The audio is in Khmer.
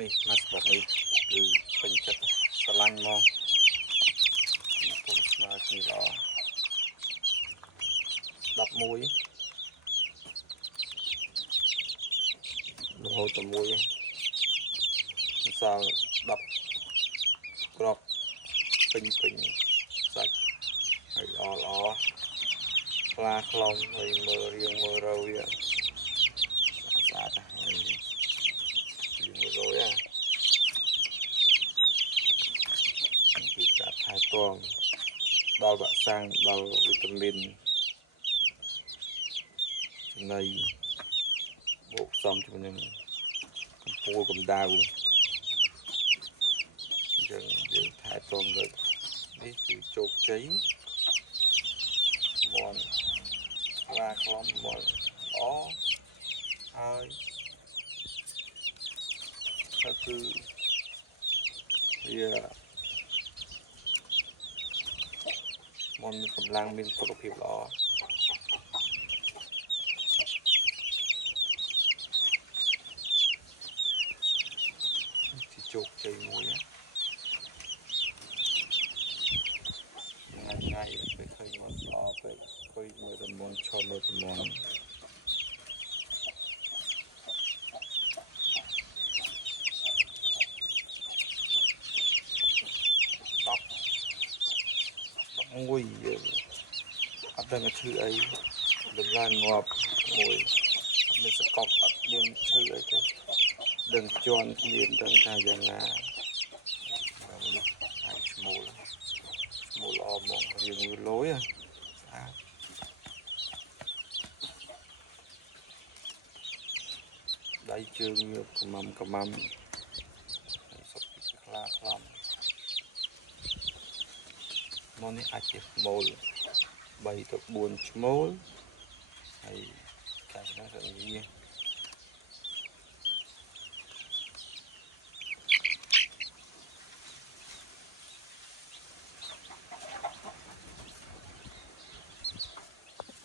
នេះមកស្បុកនេះគឺពេញចិត្តស្រឡាញ់មកពុំស្មើគ្នាល្អ11រហូតដល់1សល់10គ្រាប់ពេញសាច់ហើយល្អខ្លាខ្លំហើយមើលរៀងមើលរៅវាស្អាតហើយរៀងមើលរយគឺការថែទាំដល់វ៉ាក់សាំងដល់វីតាមីនចំណីបូកផ្សំជាមួយនឹងកំពូលកម្ដៅយើងថែទាំលើនេះគឺជោគជ័យមន់ខ្លាខ្លំមន់ល្អហើយគឺវាមន់មានកម្លាំងមានសុខភាពល្អជាជោគជ័យមួយថ្ងៃពេលឃើញមន់ល្អពេកឃើញមើលតែមន់ឈរមើលតែមន់11យើងអត់ដឹងថាឈឺអីដំឡើងងាប់មួយអត់មានសកប់អត់មានឈឺអីទេដឹងជន់គ្នាដឹងថាយ៉ាងណាហើយឈ្មោះល្អហ្មងរៀងលយស្អាតដៃជើងវាកំម៉ាំសុខភាពខ្លាខ្លំមកនេះអាចជាខ្មូល3 ទៅ 4 ឈ្មោលហើយកាលណាទៅនិយាយ